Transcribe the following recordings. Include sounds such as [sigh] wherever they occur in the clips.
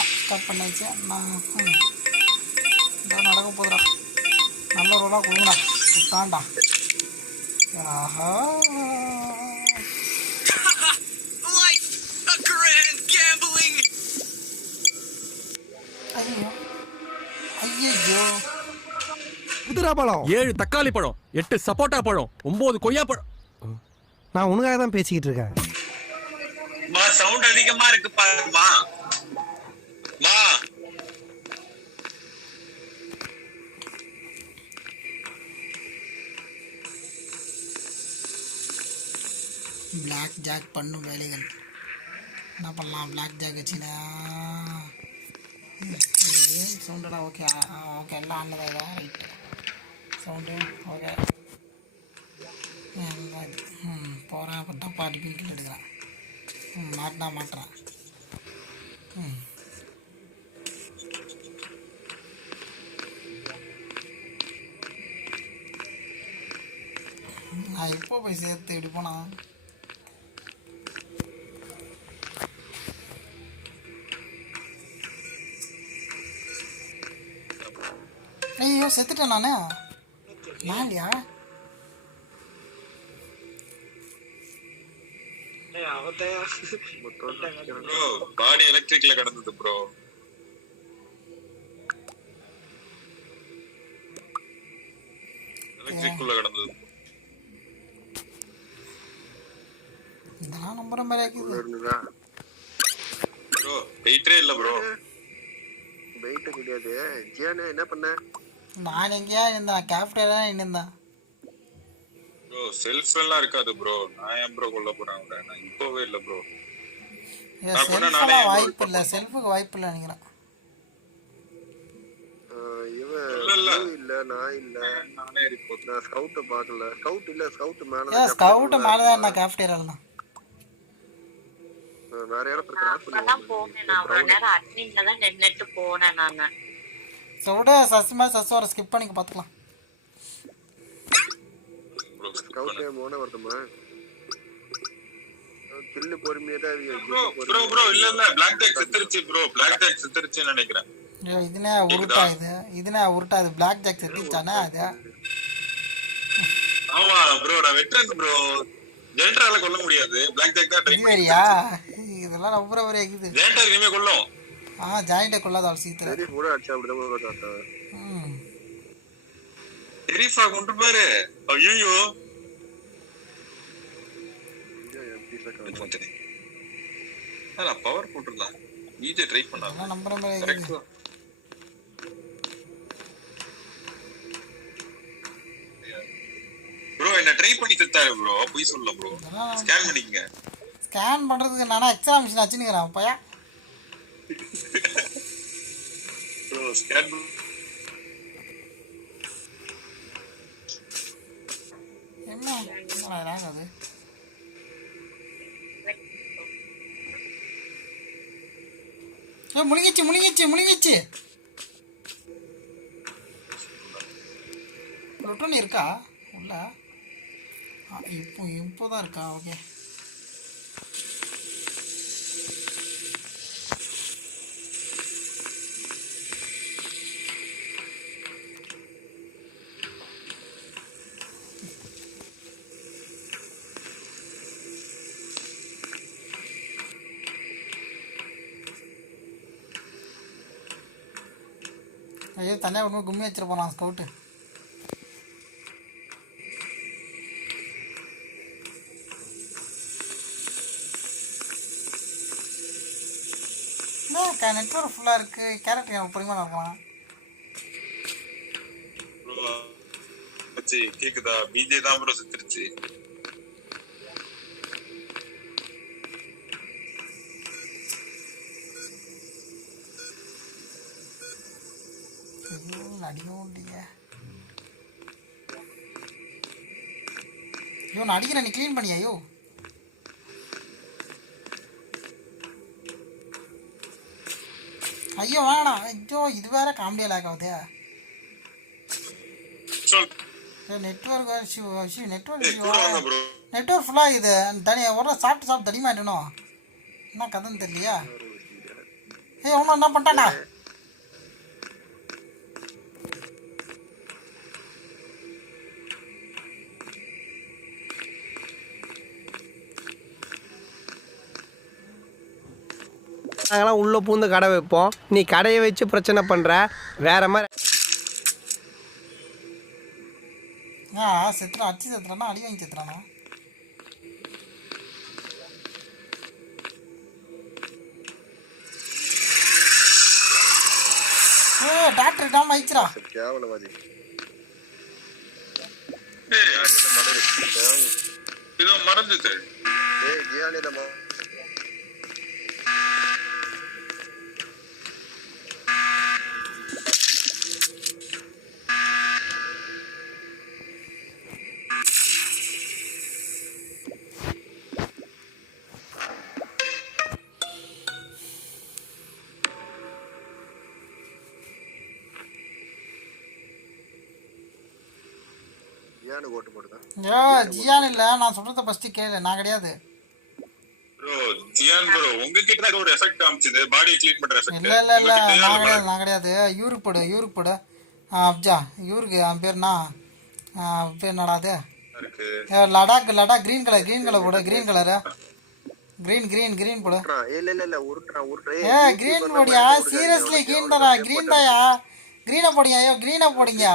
அவ்வளோதான் ஸ்டார்ட் பண்ணியாச்சு நான் ம். இதோ நடக்க போதுடா நல்ல ரோலாக கொடுங்கடா. விட்டான்டா ஆஹா. ஐயோ குதிரா பழம். ஏழு தக்காளி பழம் எட்டு சப்போட்டா பழம் ஒன்பது கொய்யா பழம். நான் உனக்காக தான் பேசிக்கிட்டு இருக்கேன். மா சவுண்ட் அதிகமா இருக்கு பாருமா மா. பிளாக் ஜாக் பண்ணும் வேலைகள். என்ன பண்ணலாம்? பிளாக் ஜாக் வச்சுனா. சவுண்டடா ஓகே ஓகே எல்லாம் ஆனதா ரைட்டு சவுண்டு ஓகே ம் போகிறேன் அப்போ தப்பாக அடிப்பின்னு கீழே எடுக்கிறேன். ம் மாட்டினா மாட்டுறேன். ம். நான் எப்போ போய் சேர்த்து இப்படி போனா. ஐயோ செத்துட்டேன் நானு. நான்யா ப்ரோ பாடி எலக்ட்ரிக்ல கிடந்தது ப்ரோ எலக்ட்ரிக் உள்ள கிடந்தது. இதெல்லாம் நம்புற மாதிரி இருக்குது ப்ரோ வெயிட்டே இல்ல ப்ரோ வெயிட் கிடையாது. ஜியானே என்ன பண்ண? நான் எங்கேயா இருந்தேன் கேப்டரா இருந்தேன் ப்ரோ செல்ஃப் எல்லாம் இருக்காது ப்ரோ நான் ஏன் ப்ரோ கொல்ல போறேன் நான் இப்பவே இல்ல ப்ரோ நான் நானே வாய்ப்பு இல்லை. செல்ஃபுக்கு வாய்ப்பு இல்லை நினைக்கிறேன். நான் நானே நான் ஸ்கவுட் இல்ல ஸ்கவுட் மேல ஏன் ஸ்கவுட்டு மேலே தான் கேப்டேரியாவில் தான் நானு ஸோ விட சஸ்மா சஸ்வரை ஸ்கிப் பண்ணிக்க பார்த்துக்கலாம் ப்ரோ ஸ்கவுட்டே மோன வருதுமா கில்லு பொறுமையா தான். ப்ரோ ப்ரோ ப்ரோ இல்ல பிளாக் ஜாக் செத்துருச்சு ப்ரோ பிளாக் ஜாக் செத்துருச்சுன்னு நினைக்கிறேன். இதுனே உருட்டா இது. இதுனே உருட்டா இது. பிளாக் ஜாக் செத்துச்சானே அது? ஆமா ப்ரோ நான் வெட்டரன் ப்ரோ ஜென்டரால கொல்ல முடியாது. பிளாக் ஜாக் தான் ட்ரை இதெல்லாம் நம்புற மாதிரி இருக்குது ஜென்டர் இனிமே கொல்லும் ஆ ஜாயிண்ட்டை கொள்ளாத அவள் சீக்கிரம் சரி கூட அடிச்சா அப்படிதான் கூட காட்டான் ம். தெரிஃபா கொண்டு பாரு ஐயோ நான் பவர் போட்டுருந்தேன் ஈஜே ட்ரை பண்ணாத இதெல்லாம் நம்புற மாதிரி கரெக்ட் இருக்குது ப்ரோ என்ன ட்ரை பண்ணி செத்தாரு ப்ரோ போய் சொல்ல ப்ரோ ஸ்கேன் பண்ணிக்கங்க. ஸ்கேன் பண்ணுறதுக்கு நானா எக்ஸ்ட்ரா மிஷின் வச்சுன்னுக்கிறேன் பையா என்ன? lag அது? ஏ முழுங்கிச்சு முழுங்கிச்சு முழுங்கிச்சு ரொட்டோனி இருக்கா? உள்ள? இப்போ இப்போ தான் இருக்கா? ஓகே. ஐயோ தனியாக கொண்டு கும்மி வச்சுட்டு போகிறான் ஸ்கவுட்டு நெட்ஒர்க் ஃபுல்லாக இருக்குது கேரட் எனக்கு புரியுமா நான் கேக்குதா? பிஜே தான் ப்ரோ செத்துருச்சு. அடிக்கவும் இல்லையே ஐயோ நான் அடிக்கிறேன் நீ க்ளீன் பண்ணியா ஐயோ ஐயோ வேணாம் ஐயோ இது வேற காமெடியாக லேக் ஆகுது network issue network issue network ஃபுல்லாக இது தனி ஒரு சாப்பிட்டு சாப்பிட்டு தடிமாட்டணும் என்ன கதைன்னு தெரியலையா ஏய் ஒன்றும் என்ன பண்ணிட்டானா நாங்களாம் உள்ள பூந்து கடை வைப்போம். நீ கடையை வச்சு பிரச்சனை பண்ற. வேற மாதிரி. ஆ செத்துறான் அடிச்சு செத்துறானா அடி வாங்கி செத்துறானா ஏ டாக்டர் டாம் ஆயிடுச்சுடா. கேவலவாதி ஏய், மறைஞ்சுது ஏய் ஜியானி ஜியானுக்கு ஓட்டு போடுதான் ஐயோ ஜியான் இல்லை நான் சொல்கிறத ஃபஸ்ட்டு கேளு நான் கிடையாது. ப்ரோ ஜியான் ப்ரோ உங்ககிட்ட தான் ஒரு எஃபெக்ட் காமிச்சது பாடி க்ளீன் பண்ற எஃபெக்ட் இல்லை இல்லை இல்லை நான் கிடையாது நான் கிடையாது. யூருக்கு போடு யூருக்கு போடு. ஆ, அப்ஜா யூருக்கு அவன் பேர்னா பேர் என்னடா அது? ஏ, Ladakh Ladakh green colour green colour போடு green colour green green green போடு. இல்ல இல்ல இல்ல உருட்டுறான் உருட்டுறான் ஏ க்ரீன் போடியா? சீரியஸ்லி க்ரீன் தானா க்ரீன் தாயா க்ரீனை போடுங்க ஐயோ க்ரீனை போடுங்க.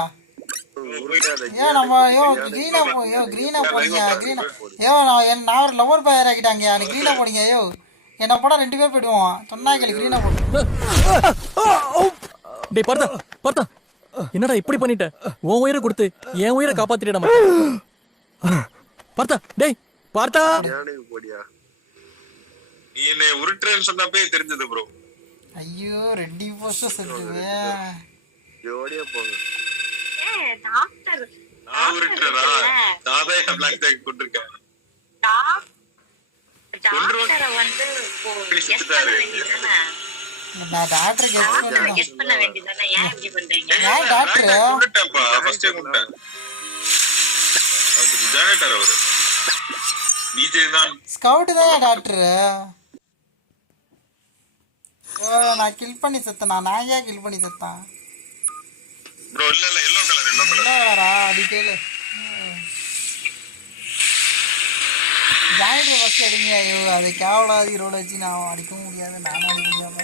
ஏன் நம்ம ஐயோ க்ரீனா போ ஐயோ க்ரீனா போடுங்க க்ரீனா ஐயோ நான் என் நான் ஒரு லவர் பாயர் ஆக்கிட்டாங்க நீ க்ரீனா போடுங்க ஐயோ என்ன போட ரெண்டு பேர் போயிடுவோம். க்ரீனா போடு. டேய் பார்த்தா பார்த்தா. என்னடா இப்படி பண்ணிட்ட? உன் உயிரை கொடுத்து என் உயிரை காப்பாத்திட்டா நம்ம பார்த்தா டேய் பார்த்தா. நீ என்னை உருட்டுறேன்னு சொன்னப்பே தெரிஞ்சது ப்ரோ ஐயோ ரெட்டி போஸ்ட் செஞ்சுவேன் ஜோடியா போங்க. டாக்டர் நான் உருட்டுறதா நான் தான் என் பிளாக் டேக் கொண்டிருக்கேன். டாக்டரை வந்து கெஸ் பண்ண வேண்டியதானே நான் டாக்டர் கெஸ்ட் டாக்டரை பண்ணிட்டேன் கெஸ் பண்ண வேண்டியதானே ஏன் இப்படி பண்றீங்க? யார் டாக்டர் கொண்டுட்டேன்ப்பா. ஃபர்ஸ்டே கொண்டுட்டேன். அவருக்கு ஜானேட்டர் அவரு. விஜய் தான். ஸ்கவுட் தான் டாக்டர் ஓ நான் கில் பண்ணி செத்தனா? நான் ஏன் கில் பண்ணி செத்தான்? ப்ரோ இல்ல இல்ல எல்லோ கலர் எல்லோ கலர் என்ன வேறா டீட்டெயிலு ஜாயிண்ட் ஃபர்ஸ்ட் அடிங்க ஐயோ அதை கேவலாதி ரோல் வச்சு நான் அடிக்க முடியாது நானும் அடிக்க முடியாது.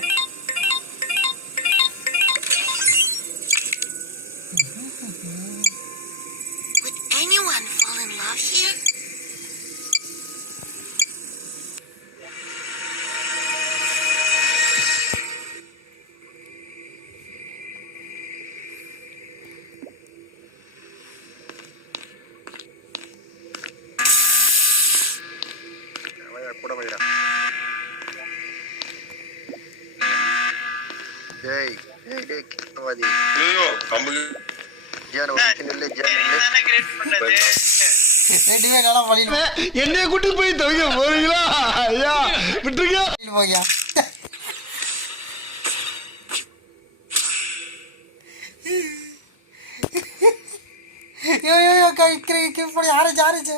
ஏய் ஏய் டேய் ஐயோ கம்பளி வழியில் என்னைய கூட்டி போய் தவிக்க போறீங்களா ஐயா விட்டுருங்க போய்யா யோ யோ யோ கில் பண்ணி ஆரஞ்சு ஆரஞ்சு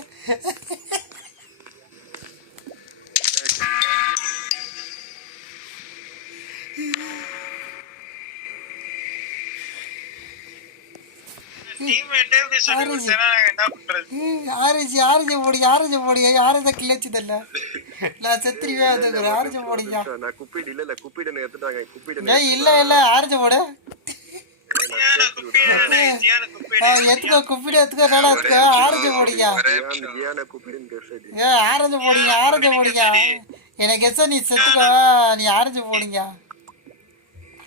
ஆரஞ்சு. ஆரஞ்சு. போடுங்க ஆரஞ்சு போடுங்க ஆரஞ்சு கிளச்சு தரல [laughs] நான் செத்துருவே அதுக்கு ஆரஞ்சு போடுங்க நான் குப்பிடு இல்ல இல்ல குப்பிடு எடுத்துட்டாங்க குப்பிடு ஏய் இல்ல இல்ல ஆரஞ்சு போடு. எத்துக்கோ குப்பிடு எத்துக்கோ நல்லா எத்துக்கோ ஆரஞ்சு போடுங்க ஏ ஆரஞ்சு போடுங்க ஆரஞ்சு போடுங்க எனக்கு எச்ச நீ செத்துக்கோ நீ ஆரஞ்சு போடுங்க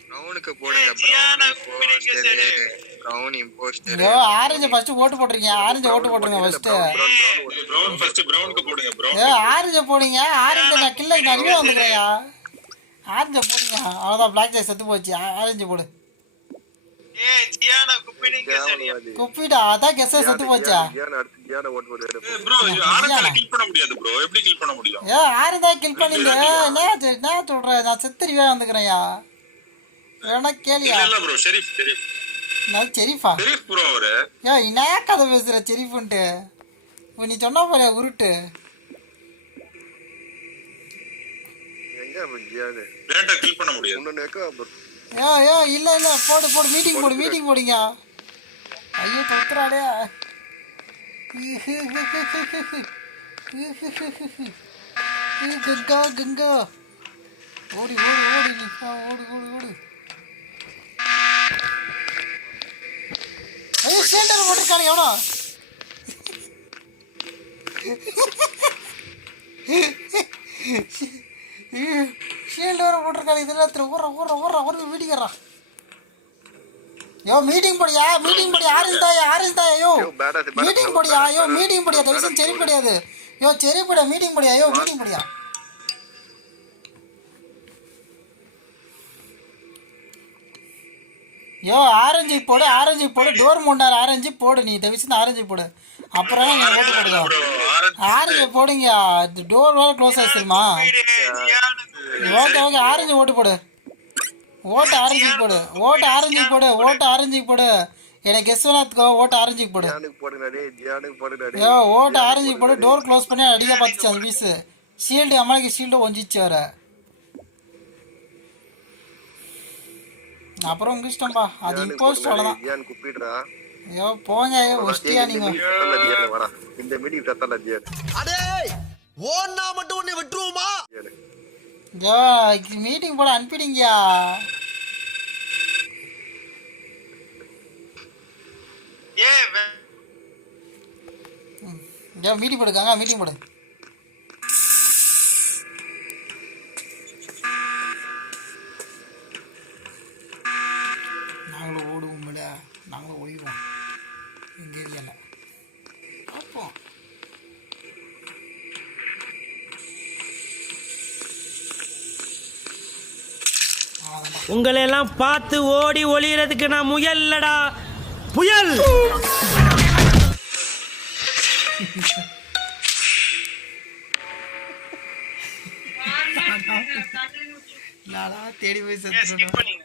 ப்ரௌனுக்கு போடுங்க இம்போஸ்டர் ஆரஞ்சு ஃபர்ஸ்ட் ஓட்டு போட்டுருங்க ஆரஞ்சு ஓட்டு போட்டுருங்க ஃபர்ஸ்ட் பிரவுன் ஃபர்ஸ்ட் பிரவுனுக்கு போடுங்க பிரவுன் ஏ ஆரஞ்சு போடுங்க. ஆரஞ்சு நான் கில்ல நிறைய வந்துக்கிறேயா ஆரஞ்சு போடுங்க. அவ்வளோதான் பிளாக் ஜாய் செத்து போச்சு. ஆரஞ்சு போடு. குப்பிடா அதான் கெஸ்ஸே செத்து போச்சா? ஜியான் அடுத்து ஜியான ஓட்டு போடு ப்ரோ ஆரஞ்சால கில் பண்ண முடியாது ப்ரோ எப்படி கில் பண்ண முடியும்? ஏ ஆறுதா கில் பண்ணிட்டு என்ன என்ன சொல்கிறேன் நான் செத்துருவே வந்துக்கிறேன்யா. வேணா கேளியா. இல்ல இல்ல ப்ரோ ஷெரீஃப் ஷெரீஃப் நான் சரிஃபா ஷெரீஃப். ப்ரோ அவரு. ஏ என்ன கதை பேசுகிற செரிஃபுன்ட்டு இப்போ நீ சொன்னா போல உருட்டு. எங்க லேட்டா கில் பண்ண முடியாது. உன்ன நெக்க. யோ யோ இல்ல இல்ல போடு போடு மீட்டிங் போடு மீட்டிங் போடுங்க. ஐயோ தொத்துறாடே கங்கா கங்கா. ஓடி ஓடி ஓடி ஓடு ஓடு ஓடு. ஐயோ சேண்டர் போட்டிருக்காரு எவனோ? ஷீல்டு வர போட்டிருக்காரு இதெல்லாம் திரு ஊற ஊற ஊற ஊற வீடிக்கிறான் யோ மீட்டிங் போடியா மீட்டிங் போடியா ஆரஞ்சு தாயா ஆரஞ்சு தாயா யோ. மீட்டிங் போடியா யோ மீட்டிங் போடியா தயவுசெய்து செரி கிடையாது யோ செரி போடியா மீட்டிங் போடியா யோ மீட்டிங் போடியா. யோ ஆரஞ்சு போடு ஆரஞ்சு போடு. டோர் மூண்டார் ஆரஞ்சு போடு. நீ தவிச்சு ஆரஞ்சு போடு. அப்புறம் நீ ஓட்டு போடுங்க ப்ரோ ஆரஞ்சு போடுங்க. டோர் வேற க்ளோஸ் தெரியுமா ஓகே ஓகே ஆரஞ்சு ஓட்டு போடு. ஓட்டு ஆரஞ்சு போடு. ஓட்டு ஆரஞ்சு போடு ஓட்டு ஆரஞ்சு போடு. எனக்கு யஸ்வநாத்கோ ஓட்டு ஆரஞ்சு போடு. யோ ஓட்டு ஆரஞ்சு போடு. டோர் க்ளோஸ் பண்ணி அடிக்க பார்த்துச்சு அந்த பீஸு ஷீல்டு அம்மாக்கு ஷீல்டு ஒஞ்சிச்சு வர அப்புறம் உங்க இஷ்டம்பா அது இம்போஸ்ட் டேய், ஜியான் குப்பிடுறா? ஐயோ போங்க ஐயோ ஒஸ்டியா நீங்க. இந்த மீட்டிங் சத்தல ஜியான் அடே ஓன்னா மட்டும் உன்னை விட்டுருவோமா? ஐயோ மீட்டிங் போட அனுப்பிடுங்கயா ஏ மீட்டிங் போடுக்காங்க மீட்டிங் போடு. உங்களை எல்லாம் பார்த்து ஓடி ஒளியறதுக்கு நான் முயல்லடா. புயல்! தேடி போய் செத்துடணும்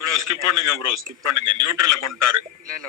ப்ரோ ஸ்கிப் பண்ணுங்க. ப்ரோ ஸ்கிப் பண்ணுங்க நியூட்ரல்ல கொண்டாரு இல்ல இல்ல.